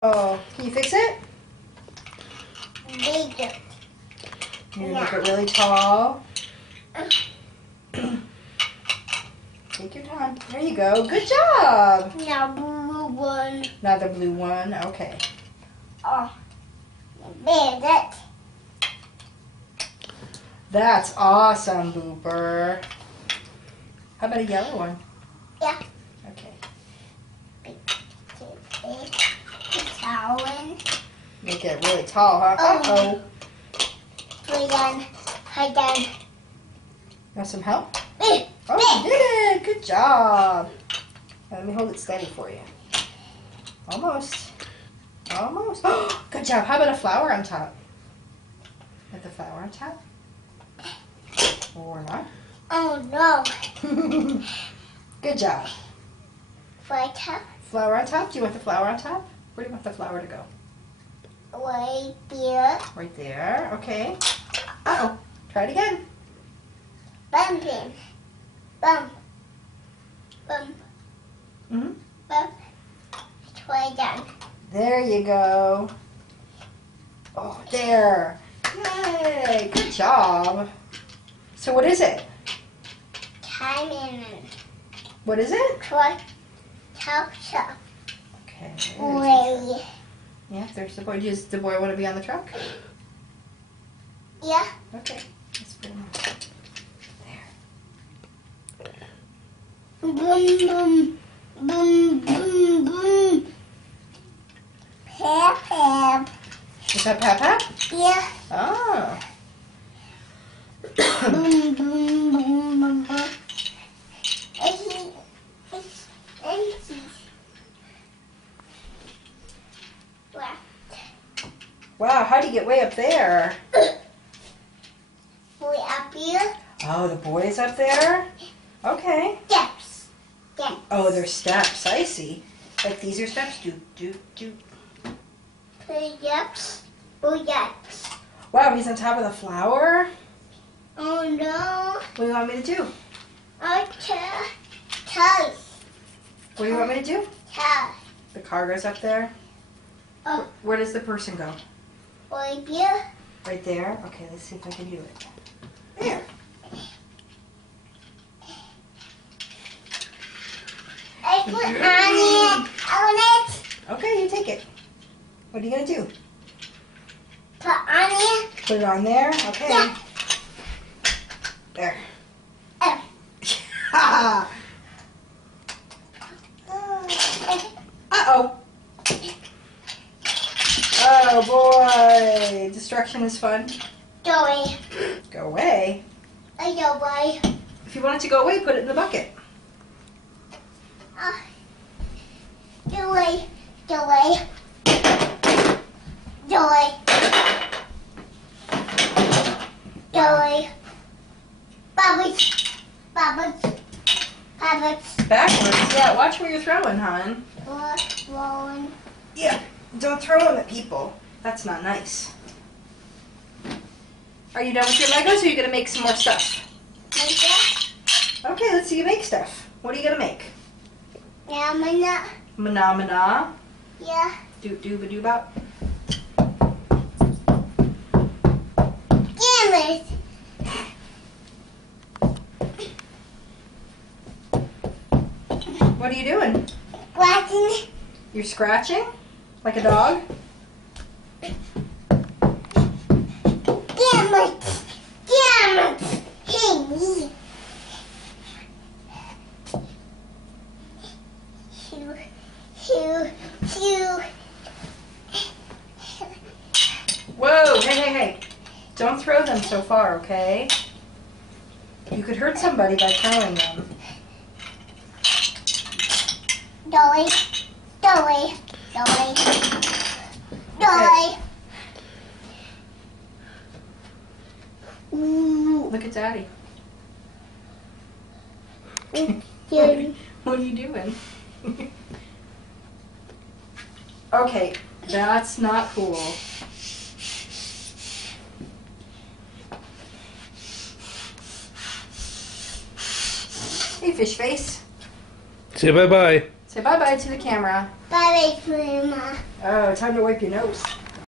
Oh, can you fix it? Bigger. You make it really tall. Take your time. There you go. Good job. Now blue one. Another blue one. Okay. Oh, bigger. That's awesome, Booper. How about a yellow one? Yeah. Okay. Tall one. Make it really tall, huh? Uh-oh. Hi, done. Want some help? Big. Oh, you did it. Good job. Let me hold it steady for you. Almost. Almost. Good job. How about a flower on top? Put the flower on top? Or not? Oh no. Good job. Right top. Flower on top? Do you want the flower on top? Where do you want the flower to go? Right here. Right there. Okay. Uh-oh. Try it again. Bumping. Bump. Bump. Mm-hmm. Bump. Try done. There you go. Oh, there. Yay. Good job. So what is it? Time in. What is it? Try. Top shop. Okay. Way. Yeah, there's the boy. Does the boy want to be on the truck? Yeah. Okay. Let's put him on. There. Boom, boom, boom, boom, boom. Pep, pep. Is that Pap Pap? Yeah. Oh. Boom, boom, boom, boom, boom. Empty. Wow, how do you get way up there? Way up here. Oh, the boy is up there? Okay. Steps. Steps. Oh, there's steps. I see. Like these are steps. Do, do, do. Steps. Steps. Wow, he's on top of the flower? Oh no. What do you want me to do? Toes. What do you want me to do? Toes. The car goes up there. Oh, Where does the person go? right here. Right there? Okay, let's see if I can do it. There. I put on it. Okay, you take it. What are you going to do? Put on it. Put it on there? Okay. Yeah. There. Oh. Uh-oh. Oh, boy. Destruction is fun. Go away. Go away. I go away. If you want it to go away, put it in the bucket. Go away. Go away. Go away. Go away. Bubbles. Bubbles. Bubbles. Backwards? Yeah, watch where you're throwing, hon. Rolling. Yeah, don't throw them at people. That's not nice. Are you done with your Legos or are you going to make some more stuff? Like that. Okay, let's see you make stuff. What are you going to make? Yeah, I'm not. Mana. Yeah. Doo-doo-ba-doo-bop. Damn it. What are you doing? Watching. You're scratching? Like a dog? Damn it. Damn it. Hey. Shoo. Whoa, hey. Don't throw them so far, okay? You could hurt somebody by throwing them. Dolly. Dolly. Dolly. Dolly. Ooh. Look at Daddy. Daddy. What are you doing? Okay, that's not cool. Hey, fish face. Say bye-bye. Say bye-bye to the camera. Bye, Grandma. Oh, time to wipe your nose.